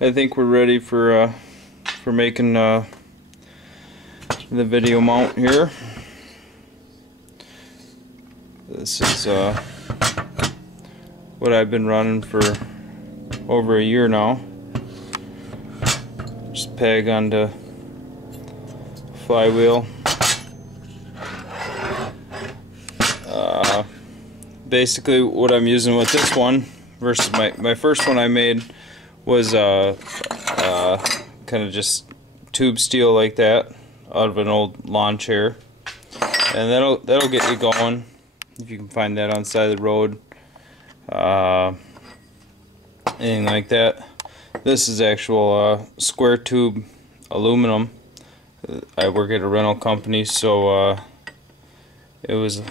I think we're ready for making the video mount here. This is what I've been running for over a year now. Just peg onto flywheel. Basically what I'm using with this one versus my first one I made was kind of just tube steel like that out of an old lawn chair, and that'll get you going if you can find that on the side of the road, anything like that. This is actual square tube aluminum. I work at a rental company, so it was a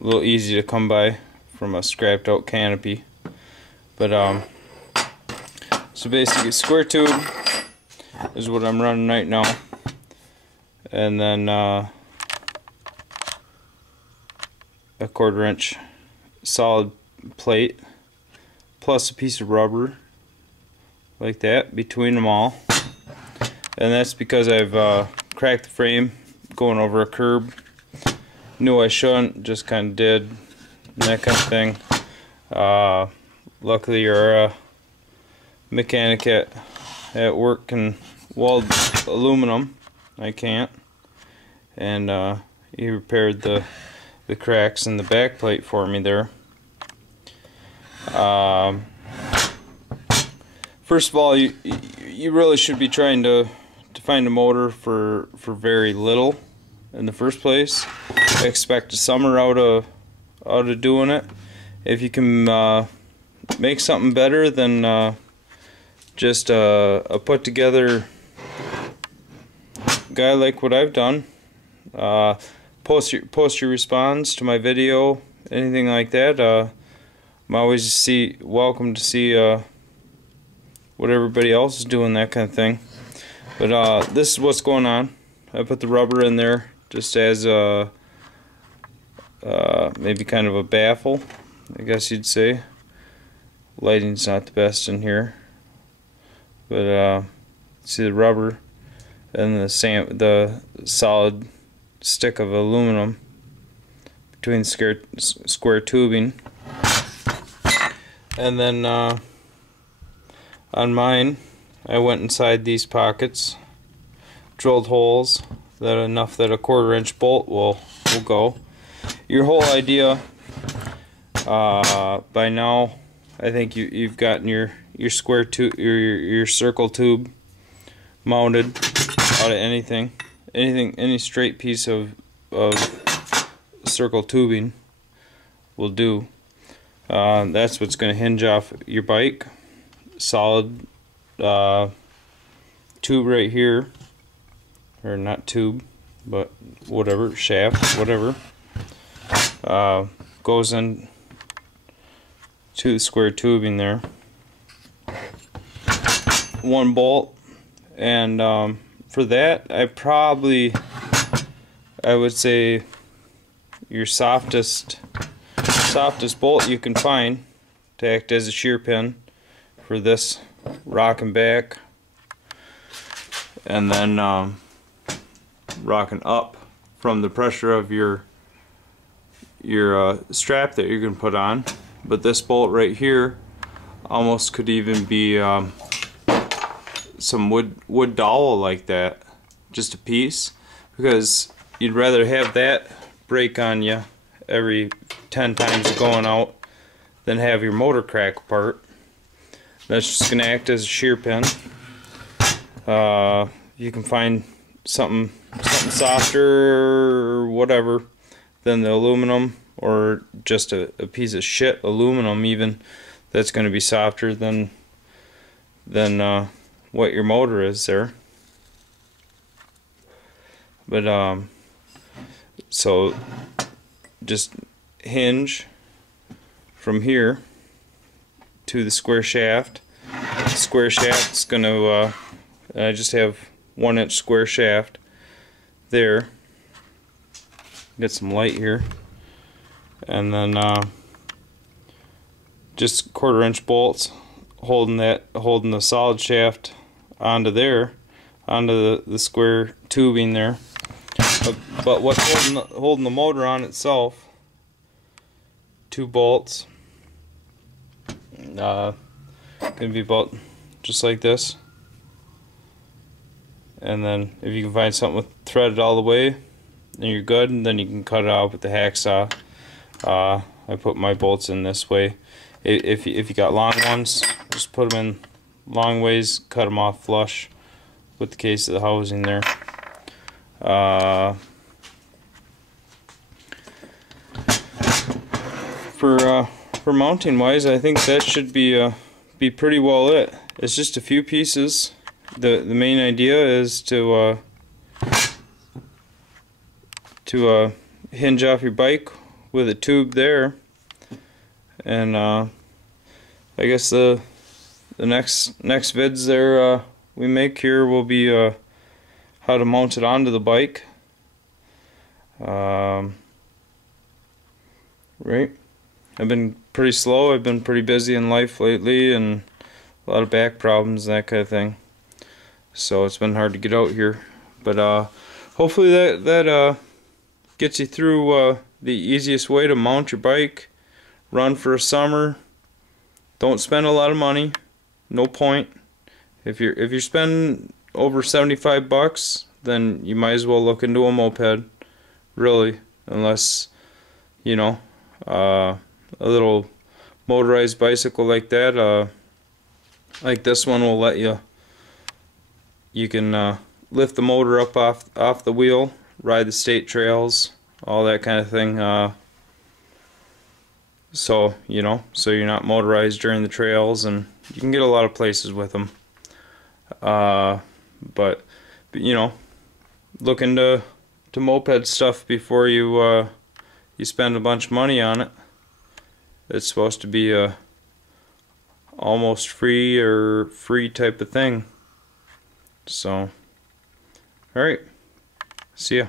little easy to come by from a scrapped out canopy. But so basically square tube is what I'm running right now, and then a 1/4 inch solid plate plus a piece of rubber like that between them all. And that's because I've cracked the frame going over a curb. Knew I shouldn't, just kind of did, and that kind of thing. Luckily your mechanic at work can weld aluminum. I can't, and he repaired the cracks in the back plate for me there. First of all, you really should be trying to find a motor for very little in the first place. Expect a summer out of doing it. If you can make something better than just a put together guy like what I've done, post your response to my video, anything like that. I'm always welcome to see what everybody else is doing, that kind of thing. But this is what's going on. I put the rubber in there just as maybe kind of a baffle, I guess you'd say. Lighting's not the best in here, but see the rubber and the solid stick of aluminum between square tubing. And then on mine, I went inside these pockets, drilled holes enough that a 1/4 inch bolt will go. Your whole idea by now, I think you've gotten your square tube, your circle tube mounted out of any straight piece of circle tubing will do. That's what's going to hinge off your bike. Solid tube right here, or not tube, but whatever, shaft, whatever, goes in to the square tubing there. One bolt, and for that I would say your softest bolt you can find to act as a shear pin for this rocking back, and then rocking up from the pressure of your strap that you're going to put on. But this bolt right here almost could even be some wood dowel like that, just a piece, because you'd rather have that break on you every 10 times going out than have your motor crack apart. That's just going to act as a shear pin. You can find something softer or whatever than the aluminum, or just a piece of shit aluminum even, that's going to be softer than what your motor is there. But so just hinge from here to the square shaft. The square shaft's going to I just have 1 inch square shaft there. Get some light here, and then just 1/4 inch bolts holding the solid shaft onto there, onto the square tubing there. But what's holding the motor on itself? 2 bolts. Gonna be about just like this. And then if you can find something with threaded all the way, then you're good, and then you can cut it out with the hacksaw. I put my bolts in this way. If you got long ones, just put them in long ways, cut them off flush with the case of the housing there. For mounting wise, I think that should be pretty well it. It's just a few pieces. The main idea is to hinge off your bike with a tube there, and I guess the next vids there we make here will be how to mount it onto the bike. Right. I've been pretty slow. I've been pretty busy in life lately, and a lot of back problems and that kind of thing. So it's been hard to get out here. But hopefully that gets you through the easiest way to mount your bike, run for a summer. Don't spend a lot of money. No point. If you're spending over 75 bucks, then you might as well look into a moped. Really, unless you know a little motorized bicycle like that, like this one, will let you can lift the motor up off the wheel, ride the state trails, all that kind of thing. So so you're not motorized during the trails, and you can get a lot of places with them. But look into moped stuff before you spend a bunch of money on it. It's supposed to be a almost free or free type of thing. So, alright, see ya.